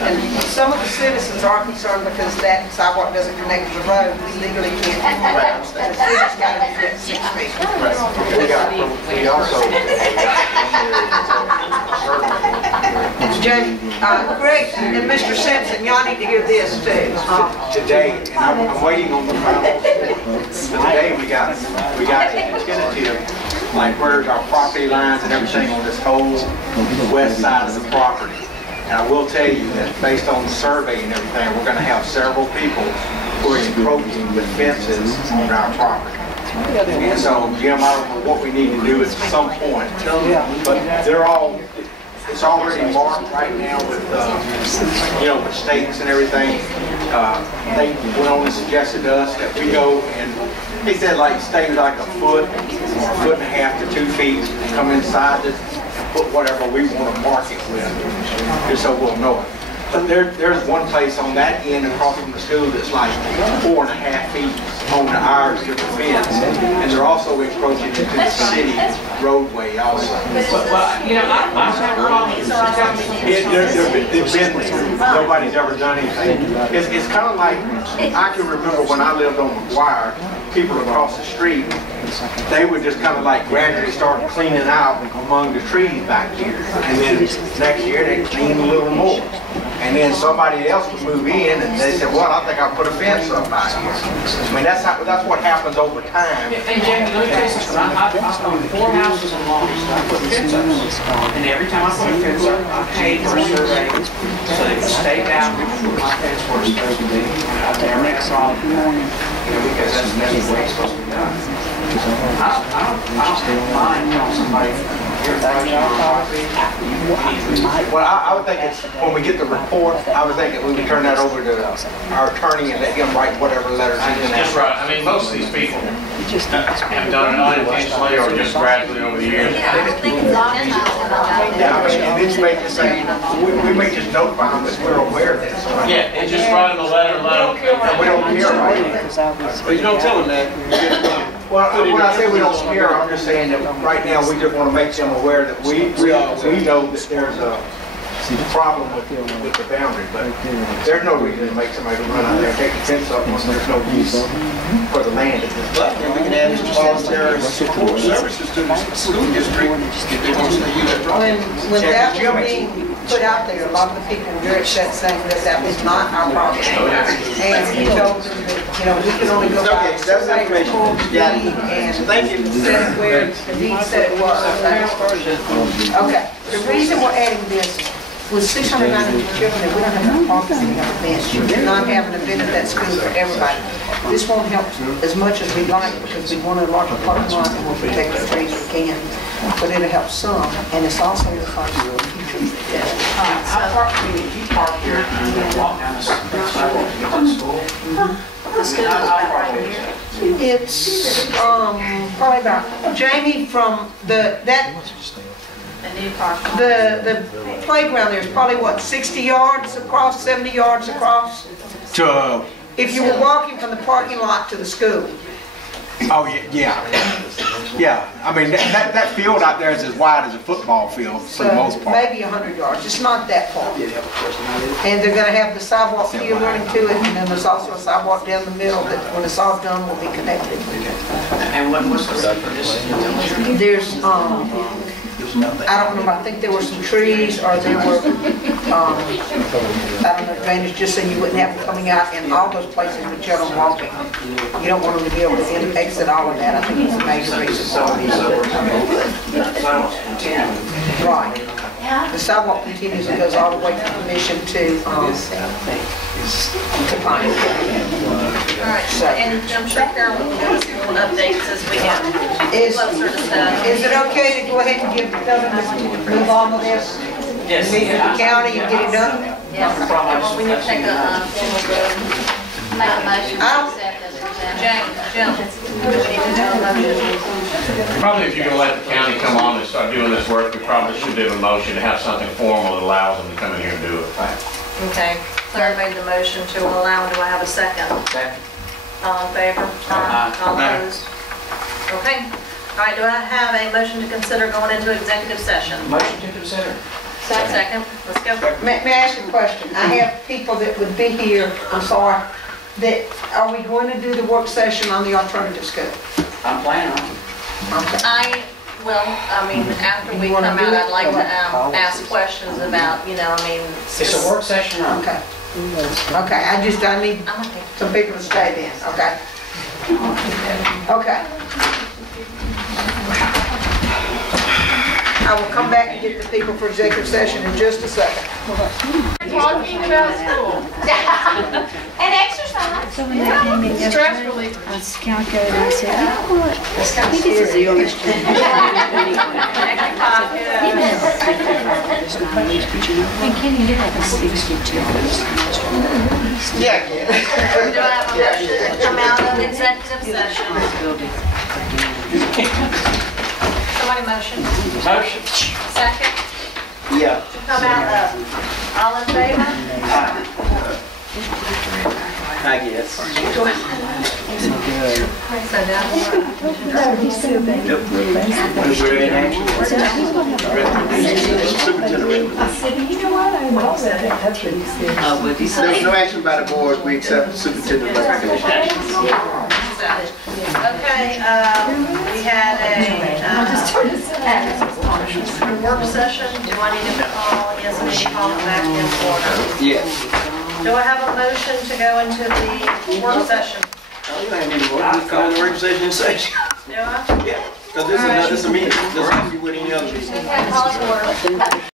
And some of the citizens are concerned because that sidewalk doesn't connect to the road. We legally can't do that. The city's got to do that 6 feet. We also Jamie, Greg and Mr. Simpson, y'all need to hear this too. today, and I'm waiting on the final. Today we got a tentative, like where's our property lines and everything on this whole west side of the property. And I will tell you that based on the survey and everything, we're going to have several people who are encroaching with fences on our property. And so, Jim, I don't know what we need to do at some point, but they're all, it's already marked right now with, with stakes and everything. They went on and suggested to us that we go and, he said like stay like a foot or a foot and a half to 2 feet, come inside this, put whatever we want to mark it with, just so we'll know it. But there's one place on that end across from the school that's like 4.5 feet on the ours to the fence, and they're also encroaching into the city roadway also. They've been there. Nobody's ever done anything. It's kind of like, I can remember when I lived on McGuire, people across the street, they would just kind of like gradually start cleaning out among the trees back here. And then next year they clean a little more. And then somebody else would move in and they said, well, I think I'll put a fence up out here. I mean, that's what happens over time. And Jamie, let me tell you something. I own 4 houses in Longest. I put fence ups. And every time I put a fence up, I paid for a survey so they could stake out where my fence was supposed to be. I've never had a problem. Because that's the way it's supposed to be done. I don't mind telling somebody well, I would think it's, when we get the report, I would think that we would turn that over to our attorney and let him write whatever letters he's going to Just right. I mean, most of these people have done it unintentionally or just gradually over the years. Yeah, I mean, and then you may just say, we may just notify them that we're aware of this. Yeah, and just write them a letter and let them. We don't care, right? But you don't tell them that. Well, when I say we don't care, I'm just saying that right now we just want to make them aware that we know that there's a problem with the boundary, but there's no reason to make somebody run out there and take the fence up when there's no use for the land at this point. We can add voluntary support services to the school district if they want to use that property. When that was being put out there, a lot of the people were upset saying that was not our property. And he told them that, we can only go by That's information. Yeah. and Thank you. said where the deed said it was. Okay, the reason we're adding this was 690 children that we don't have enough parking in our bench. We're not having a bit of that school for everybody. This won't help as much as we'd like because we want a larger parking lot and we'll protect the trees we can. But it'll help some, and it's also the cost of the future. If you park here and you walk down the sidewalk to get to the school, The school is about right here. It's probably about, Jamie, from the playground there is probably what, 60 yards across, 70 yards across? If you were walking from the parking lot to the school. Oh, yeah. I mean, that field out there is as wide as a football field for the most part. Maybe 100 yards, it's not that far. And they're gonna have the sidewalk here running to it, and then there's also a sidewalk down the middle that, when it's all done, will be connected. and what's the for this? There's, I don't know, I think there were some trees, or there were, I don't know, drainage, just so you wouldn't have them coming out in all those places with children walking. You don't want them to be able to exit all of that. I think it's a major reason for it. Right. The sidewalk continues and goes all the way from the Mission to Pine. Alright, and I'm sure Carol will give us more updates as we get closer to stuff. Is it okay to go ahead and tell them to move on with this? Yes. Meet with the county and get it done? Yes, we need to take a, make a motion to accept as presented. Probably if you're going to let the county come on and start doing this work, we probably should do a motion to have something formal that allows them to come in here and do it. Okay, Claire made the motion to allow, do I have a second? Second. All in favor? Aye. All opposed? Okay. right, do I have a motion to consider going into executive session? Motion to consider. Second, let's go. May I ask you a question? I have people that would be here, I'm sorry, that, are we going to do the work session on the alternative school? I'm planning on it. Okay. After we come out, I'd like to ask questions about, It's a work session on. Okay. Okay, I need I'm gonna take some people to stay then, okay? Okay. I will come back and get the people for executive session in just a second. talking about school. And exercise. So when they came in yesterday, I was calculating, I said, you know what? I think this is the oldest one. And Kenny, you have a 62. Yeah, yeah. Do I have a motion to come out of executive session? Somebody motion? Motion. Second? Yeah. To come out of, all in favor? I guess. So down. We're in action. There's no action by the board, we accept the superintendent's recommendation. Okay, we had a work session. Do I need to call? Yes, I need to call it back in order. Yes. Do I have a motion to go into the work session? Oh, you don't have any more, we call the work session session. Do I? Yeah, because this is a meeting, this is what any other meeting. Okay, call it to order.